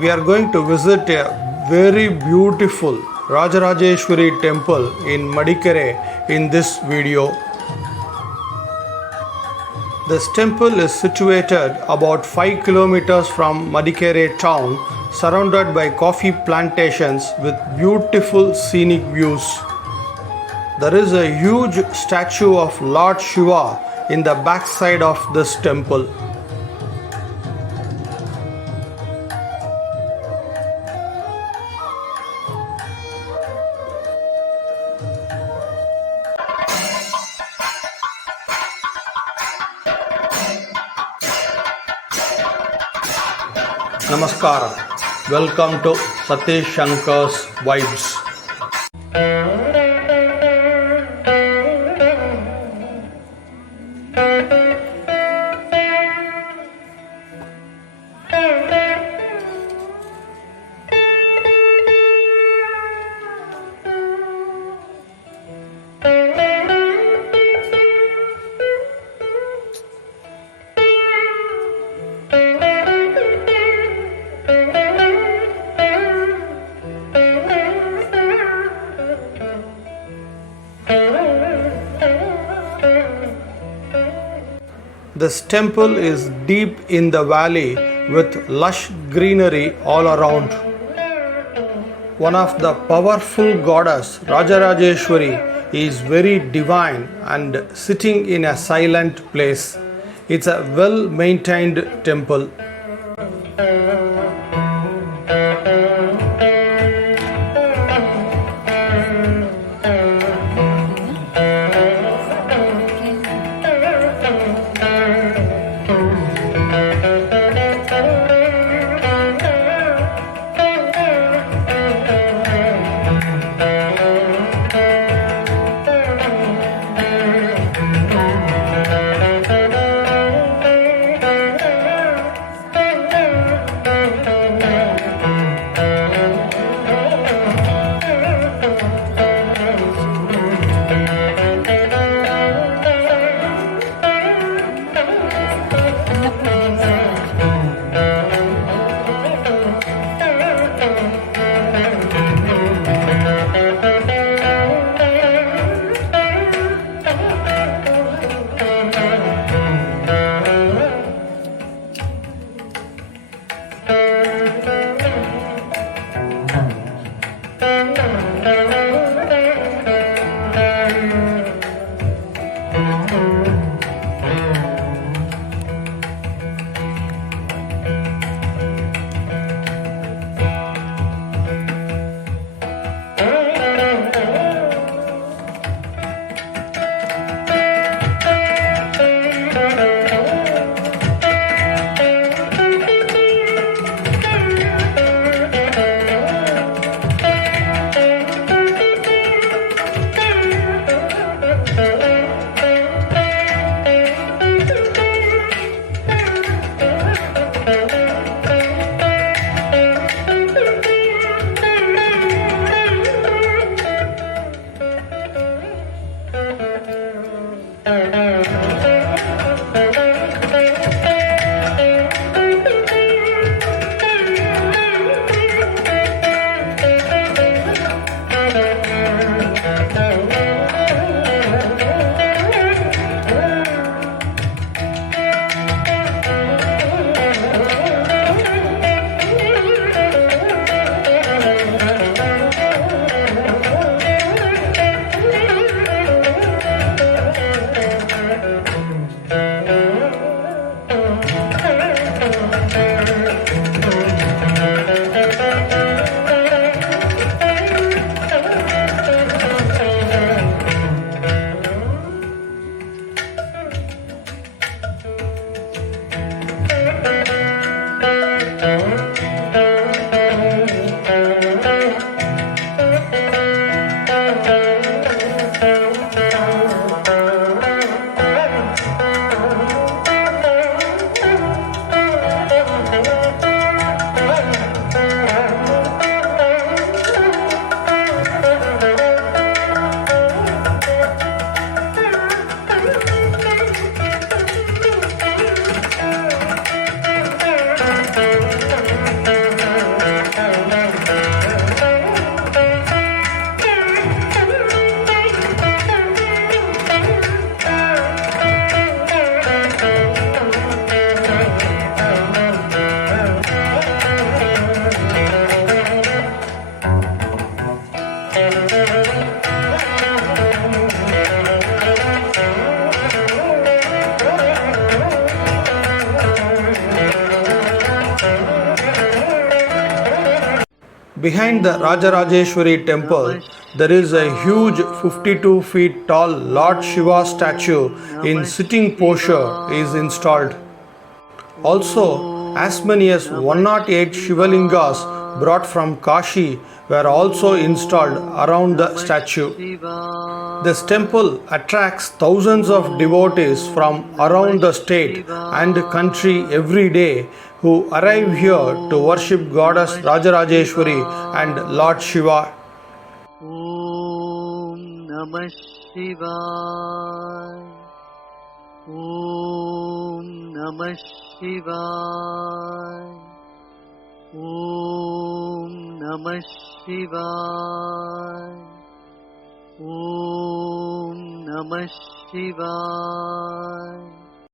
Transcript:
we are going to visit a very beautiful Raja Rajeswari Temple in Madikeri in this video. This temple is situated about 5 kilometers from Madikeri town, surrounded by coffee plantations with beautiful scenic views. There is a huge statue of Lord Shiva in the backside of this temple. Namaskaram. Welcome to Satish Shankar's Vibes. This temple is deep in the valley with lush greenery all around. One of the powerful goddess, Raja Rajeswari, is very divine and sitting in a silent place. It's a well-maintained temple. Behind the Raja Rajeswari Temple, there is a huge 52 feet tall Lord Shiva statue in sitting posture is installed. Also, as many as 108 Shivalingas brought from Kaashi were also installed around the statue. This temple attracts thousands of devotees from around the state and country every day who arrive here to worship Goddess Raja Rajeswari and Lord Shiva. Om Namah Shivaya. Om Namah Shivaya. Om Namah Shivaya. Om Namah Shivaya.